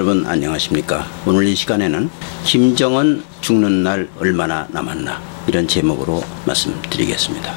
여러분 안녕하십니까? 오늘 이 시간에는 김정은 죽는 날 얼마나 남았나 이런 제목으로 말씀드리겠습니다.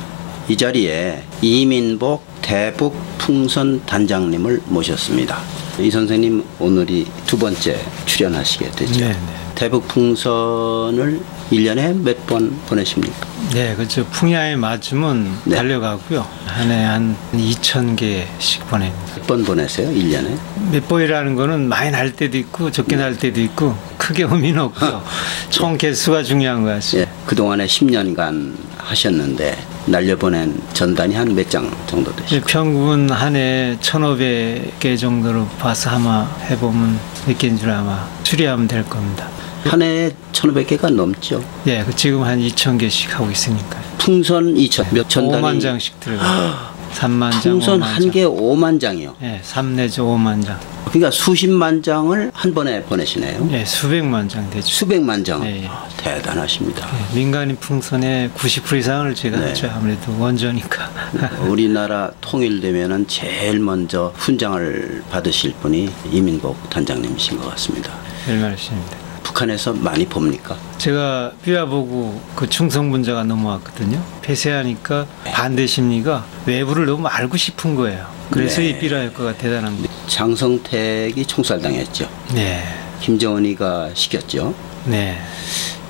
이 자리에 이민복 대북 풍선 단장님을 모셨습니다. 이 선생님 오늘이 두 번째 출연하시게 되죠. 네, 네. 대북 풍선을 1년에 몇 번 보내십니까? 네, 그렇죠. 풍야에 맞으면 네. 달려가고요. 한 해 한 2천 개씩 보냅니다. 몇 번 보내세요? 1년에? 몇 번이라는 거는 많이 날 때도 있고 적게 날 때도 있고 크게 의미는 없고요. 총 개수가 중요한 것 같습니다. 예, 그동안에 10년간 하셨는데 날려보낸 전단이 한 몇 장 정도 네, 되시고 평균 한 해 1,500개 정도로 봐서 아마 해보면 몇 개인 줄 아마 추리하면 될 겁니다. 한 해에 1500개가 넘죠. 예, 그 지금 한 2천 개씩 하고 있으니까요. 풍선 2천 몇 전단이 5만 장씩 들어가죠. 3만 장, 풍선 5만 한 장. 개에 5만 장이요. 예, 3 내지 5만 장. 그러니까 수십만 장을 한 번에 보내시네요. 예, 수백만 장 되죠. 수백만 장. 예, 예. 아, 대단하십니다. 예, 민간인 풍선의 90% 이상을 제가 네. 하죠. 아무래도 원조니까. 우리나라 통일되면은 제일 먼저 훈장을 받으실 분이 이민복 단장님이신 것 같습니다. 별 말씀입니다. 북한에서 많이 봅니까? 제가 삐아 보고 그 충성 문제가 넘어왔거든요. 폐쇄하니까 반대 심리가 외부를 너무 알고 싶은 거예요. 그래서 네. 이 삐라 효과가 대단한 거예요. 장성택이 총살당했죠. 네. 김정은이가 시켰죠. 네.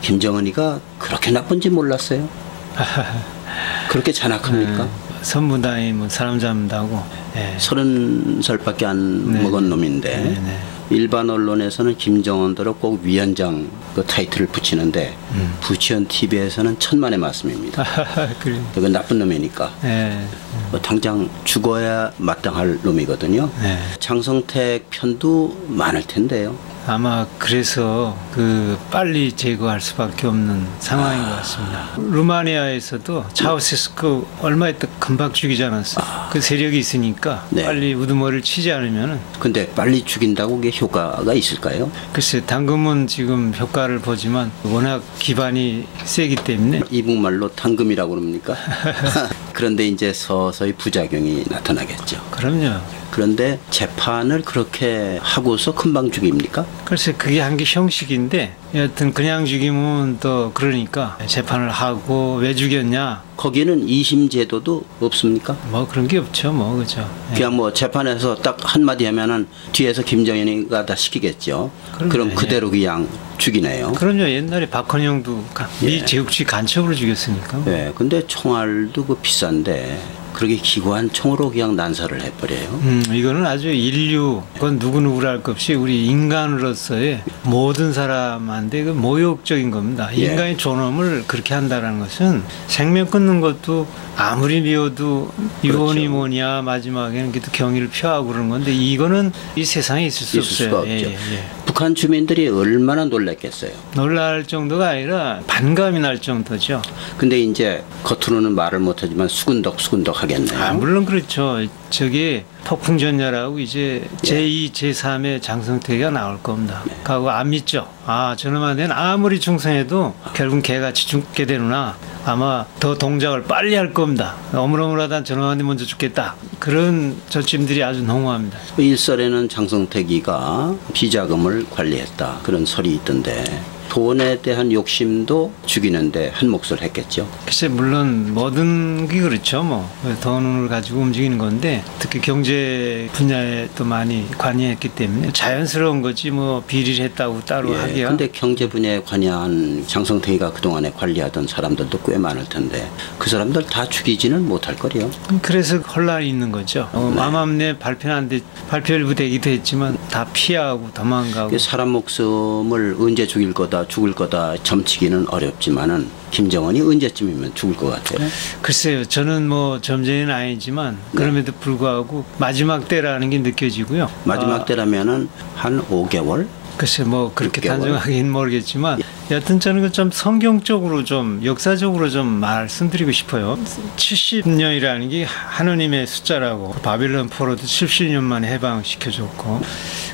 김정은이가 그렇게 나쁜지 몰랐어요. 그렇게 잔악합니까? 선무당이 뭐 사람 잡는다고. 예. 서른 살밖에 안 네. 먹은 놈인데 네, 네. 일반 언론에서는 김정은도로 꼭 위원장 그 타이틀을 붙이는데 음. 부치원 TV에서는 천만의 말씀입니다. 그래. 이건 나쁜 놈이니까 네. 뭐 당장 죽어야 마땅할 놈이거든요. 네. 장성택 편도 많을 텐데요. 아마 그래서 그 빨리 제거할 수밖에 없는 상황인 것 같습니다. 루마니아에서도 차우세스크 얼마 있다 금방 죽이지 않았어요. 그 세력이 있으니까 네. 빨리 우두머리를 치지 않으면은 근데 빨리 죽인다고 그게 효과가 있을까요? 글쎄 당금은 지금 효과를 보지만 워낙 기반이 세기 때문에 이북말로 당금이라고 그럽니까? 그런데 이제 서서히 부작용이 나타나겠죠. 그럼요. 그런데 재판을 그렇게 하고서 금방 죽입니까? 글쎄 그게 한 게 형식인데 여하튼 그냥 죽이면 또 그러니까 재판을 하고 왜 죽였냐 거기는 이심 제도도 없습니까? 뭐 그런 게 없죠 뭐 그죠. 예. 그냥 뭐 재판에서 딱 한마디 하면은 뒤에서 김정은이가 다 시키겠죠. 그럼요, 그럼 예. 그대로 그냥 죽이네요. 그럼요 옛날에 박헌영도 가- 미 예. 제국주의 간첩으로 죽였으니까 네, 근데 총알도 그 비싼데 그렇게 기구한 총으로 그냥 난사를 해버려요. 음, 이거는 아주 인류, 그건 누구누구를 할것 없이 우리 인간으로서의 모든 사람한테 그 모욕적인 겁니다. 예. 인간의 존엄을 그렇게 한다는 것은 생명 끊는 것도 아무리 미워도 유언이 그렇죠. 뭐냐 마지막에는 경의를 표하고 그러는 건데 이거는 이 세상에 있을 수 있을 수가 없어요. 없죠. 예, 예. 북한 주민들이 얼마나 놀랐겠어요. 놀랄 정도가 아니라 반감이 날 정도죠. 근데 이제 겉으로는 말을 못하지만 수근덕 수근덕 하겠네요. 아, 물론 그렇죠. 저기 폭풍전야라고 이제 예. 제2, 제3의 장성태가 나올 겁니다. 네. 그거 안 믿죠. 아, 저놈한테는 아무리 충성해도 결국 개같이 죽게 되누나 아마 더 동작을 빨리 할 겁니다. 어물어물하다 저놈한테 먼저 죽겠다. 그런 저찜들이 아주 농후합니다. 일설에는 장성택이가 비자금을 관리했다 그런 설이 있던데 돈에 대한 욕심도 죽이는데 한 몫을 했겠죠. 글쎄 물론 모든 게 그렇죠 뭐 돈을 가지고 움직이는 건데 특히 경제 분야에 또 많이 관여했기 때문에 자연스러운 거지 뭐 비리를 했다고 따로 예, 하기야 근데 경제 분야에 관여한 장성택이가 그동안에 관리하던 사람들도 꽤 많을 텐데 그 사람들 다 죽이지는 못할 거리요. 그래서 혼란이 있는 거죠 어, 네. 마맘내 발표는 안 돼, 발표 일부 되기도 했지만 다 피하고 도망가고 사람 목숨을 언제 죽일 거다 죽을 거다 점치기는 어렵지만은 김정은이 언제쯤이면 죽을 것 같아요. 글쎄요 저는 뭐 점쟁이는 아니지만 네. 그럼에도 불구하고 마지막 때라는 게 느껴지고요 마지막 아, 때라면은 한 5개월 글쎄 뭐 그렇게 6개월. 단정하기는 모르겠지만 여튼 저는 그좀 성경적으로 좀 역사적으로 좀 말씀드리고 싶어요. 70년이라는 게 하느님의 숫자라고 바빌론 포로도 70년 만에 해방시켜줬고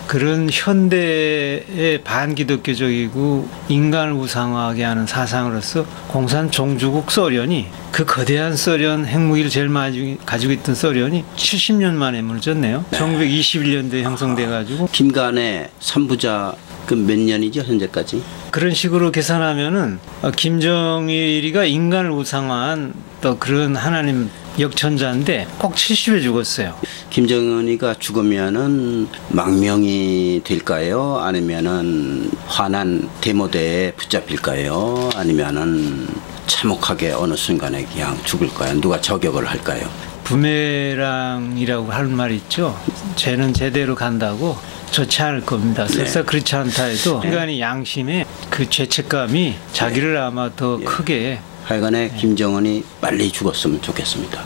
그런 현대의 반기독교적이고 인간을 우상화하게 하는 사상으로서 공산 종주국 소련이 그 거대한 소련 핵무기를 제일 많이 가지고 있던 소련이 70년 만에 무너졌네요. 1921년도에 형성돼 가지고 김간의 삼부자 그 몇 년이죠 현재까지? 그런 식으로 계산하면은 어, 김정일이가 인간을 우상화한 또 그런 하나님 역천자인데 꼭 70에 죽었어요. 김정은이가 죽으면은 망명이 될까요? 아니면은 화난 데모대에 붙잡힐까요? 아니면은 참혹하게 어느 순간에 그냥 죽을까요? 누가 저격을 할까요? 부메랑이라고 하는 말 있죠. 죄는 제대로 간다고 좋지 않을 겁니다. 설사 그렇지 않다 해도 인간의 양심에 그 죄책감이 자기를 아마 더 크게 하여간에 김정은이 빨리 죽었으면 좋겠습니다.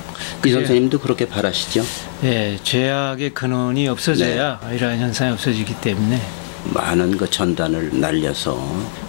이 선생님도 그렇게 바라시죠? 예, 죄악의 근원이 없어져야 이러한 현상이 없어지기 때문에 많은 그 전단을 날려서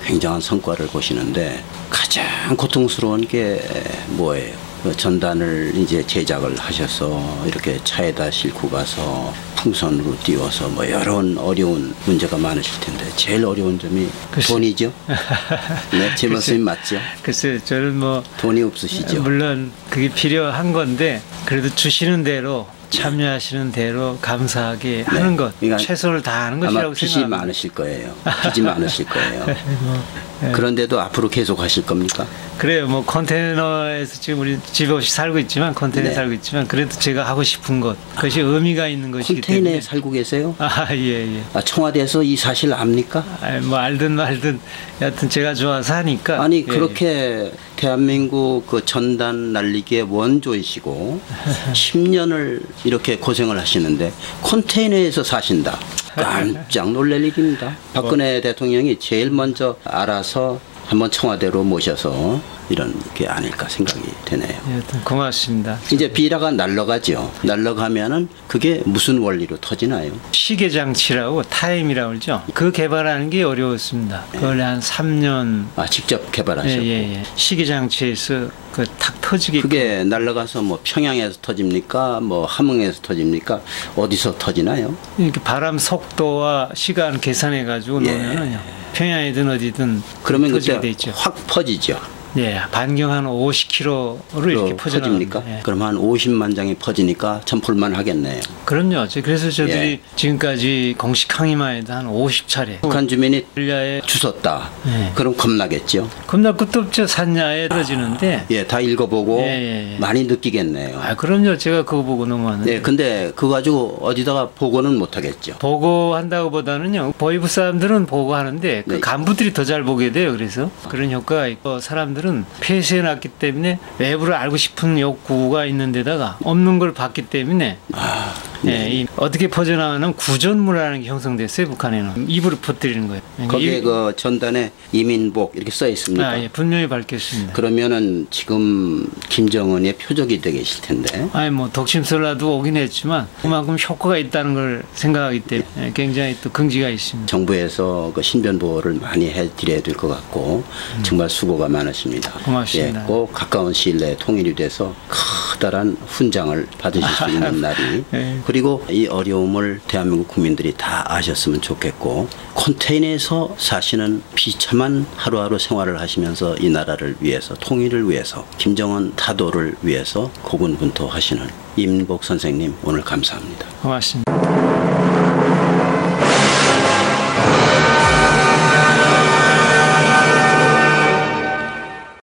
굉장한 성과를 보시는데 가장 고통스러운 게 뭐예요? 그 전단을 이제 제작을 하셔서 이렇게 차에다 싣고 가서 풍선으로 띄워서 뭐 여러 어려운 문제가 많으실 텐데 제일 어려운 점이 글쎄. 돈이죠. 네, 제 말씀이 맞죠. 글쎄 저는 뭐 돈이 없으시죠. 물론 그게 필요한 건데 그래도 주시는 대로 참여하시는 대로 감사하게 하는 것 그러니까 최선을 다하는 것이라고 빚이 생각합니다. 많으실 거예요. 빚이 많으실 거예요. 뭐, 예. 그런데도 앞으로 계속 하실 겁니까? 그래요. 뭐 컨테이너에서 지금 우리 집에 없이 살고 있지만 컨테이너에 네. 살고 있지만 그래도 제가 하고 싶은 것 그것이 의미가 있는 것이기 컨테이너에 때문에 살고 계세요? 아 예예. 아, 청와대에서 이 사실 압니까? 아, 뭐 알든 말든 여하튼 제가 좋아서 하니까 아니 예, 그렇게 대한민국 그 전단 날리기의 원조이시고 10년을 이렇게 고생을 하시는데 컨테이너에서 사신다. 깜짝 놀랄 일입니다. 박근혜 대통령이 제일 먼저 알아서 한번 청와대로 모셔서 이런 게 아닐까 생각이 되네요. 예, 여하튼 고맙습니다. 이제 비라가 날라가죠. 날라가면은 그게 무슨 원리로 터지나요? 시계 장치라고 타임이라고 그러죠. 그 개발하는 게 어려웠습니다. 그걸 한 3년 아 직접 개발하셨고 예예예. 시계 장치에서 그탁 터지게 그게 날라가서 뭐 평양에서 터집니까? 뭐 함흥에서 터집니까? 어디서 터지나요? 이렇게 바람 속도와 시간 계산해 가지고 놓으면은요. 평양이든 어디든 그러면 터지게 그때 돼 있죠. 확 퍼지죠. 예, 반경 한 50km로 이렇게 그 퍼집니까? 예. 그럼 한 50만 장이 퍼지니까 점풀만 하겠네요. 그럼요. 저- 그래서 저들이 예. 지금까지 공식 항의만 해도 한 50차례. 북한 주민이 전야에 주웠다. 네. 그럼 겁나겠죠. 겁나 끝도 없죠. 산야에 떨어지는데. 예, 다 읽어보고 예, 예, 예. 많이 느끼겠네요. 아, 그럼요. 제가 그거 보고 넘어왔는데. 네, 근데 그거 가지고 어디다가 보고는 못 하겠죠. 보고한다고 보다는요 보이부 사람들은 보고하는데 그 네. 간부들이 더 잘 보게 돼요 그래서 그런 효과가 있고 사람들 은 폐쇄해 놨기 때문에 외부를 알고 싶은 욕구가 있는 데다가 없는 걸 봤기 때문에 아, 예, 이 어떻게 퍼져나가는 구전무라는 게 형성됐어요 북한에는 입으로 퍼뜨리는 거예요 거기에 이- 그 전단에 이민복 이렇게 써 있습니까? 아, 예, 분명히 밝혔습니다 그러면은 지금 김정은의 표적이 되게 계실 텐데. 아니 뭐 독심설라도 오긴 했지만 그만큼 효과가 있다는 걸 생각하기 때문에 예, 굉장히 또 긍지가 있습니다 정부에서 그 신변 보호를 많이 해드려야 될 것 같고 정말 수고가 많으십니다. 고맙습니다. 예, 꼭 가까운 시일 내에 통일이 돼서 커다란 훈장을 받으실 수 있는 날이 예. 그리고 이 어려움을 대한민국 국민들이 다 아셨으면 좋겠고 컨테이너에서 사시는 비참한 하루하루 생활을 하시면서 이 나라를 위해서 통일을 위해서 김정은 타도를 위해서 고군분투하시는 임복 선생님 오늘 감사합니다. 고맙습니다.